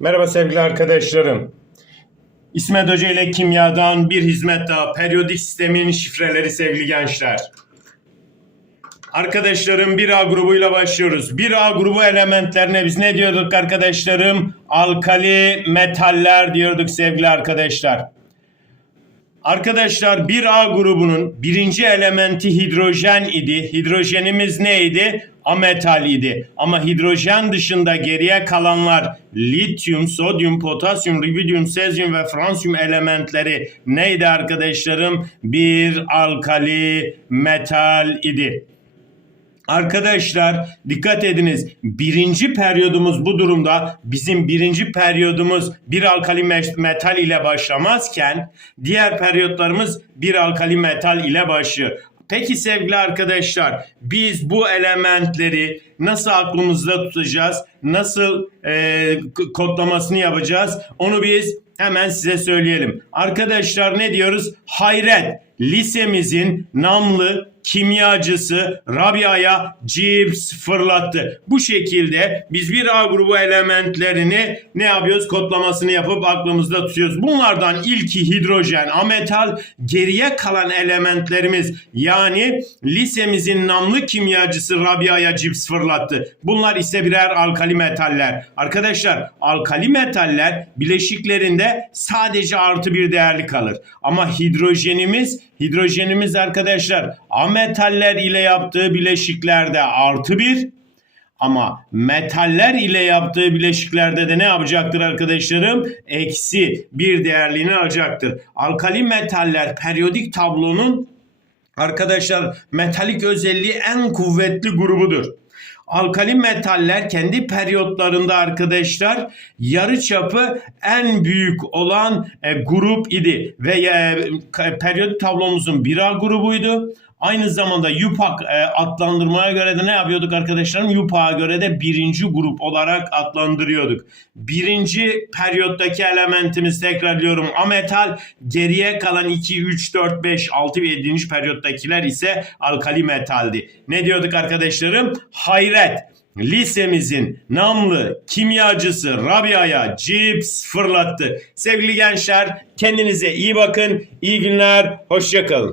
Merhaba sevgili arkadaşlarım. İsmet Hoca ile kimyadan bir hizmet daha. Periyodik sistemin şifreleri sevgili gençler. Arkadaşlarım 1A grubuyla başlıyoruz. 1A grubu elementlerine biz ne diyorduk arkadaşlarım? Alkali metaller diyorduk sevgili arkadaşlar. Arkadaşlar 1A grubunun birinci elementi hidrojen idi. Hidrojenimiz neydi? Ametal idi. Ama hidrojen dışında geriye kalanlar lityum, sodyum, potasyum, rubidyum, sezyum ve fransiyum elementleri neydi arkadaşlarım? Bir alkali metal idi. Arkadaşlar dikkat ediniz. Birinci periyodumuz bu durumda bizim birinci periyodumuz bir alkali me- metal ile başlamazken diğer periyotlarımız bir alkali metal ile başlıyor. Peki sevgili arkadaşlar biz bu elementleri nasıl aklımızda tutacağız? Nasıl e, kodlamasını yapacağız? Onu biz hemen size söyleyelim. Arkadaşlar ne diyoruz? Hayret lisemizin namlı kimyacısı Rabia'ya cips fırlattı. Bu şekilde biz bir A grubu elementlerini ne yapıyoruz? Kodlamasını yapıp aklımızda tutuyoruz. Bunlardan ilki hidrojen, ametal, geriye kalan elementlerimiz yani lisemizin namlı kimyacısı Rabia'ya cips fırlattı. Bunlar ise birer alkali metaller. Arkadaşlar alkali metaller bileşiklerinde sadece artı bir değerli kalır. Ama hidrojenimiz hidrojenimiz arkadaşlar ametaller ile yaptığı bileşiklerde artı bir ama metaller ile yaptığı bileşiklerde de ne yapacaktır arkadaşlarım? Eksi bir değerliğini alacaktır. Alkali metaller periyodik tablonun arkadaşlar metalik özelliği en kuvvetli grubudur. Alkali metaller kendi periyotlarında arkadaşlar yarı çapı en büyük olan e, grup idi ve e, periyodik tablomuzun 1A grubuydu. Aynı zamanda YUPAC e, adlandırmaya göre de ne yapıyorduk arkadaşlarım? YUPAC'a göre de birinci grup olarak adlandırıyorduk. Birinci periyottaki elementimiz tekrarlıyorum ametal. Geriye kalan 2, 3, 4, 5, 6 ve 7. periyottakiler ise alkali metaldi. Ne diyorduk arkadaşlarım? Hayret lisemizin namlı kimyacısı Rabia'ya cips fırlattı. Sevgili gençler kendinize iyi bakın. İyi günler. Hoşçakalın.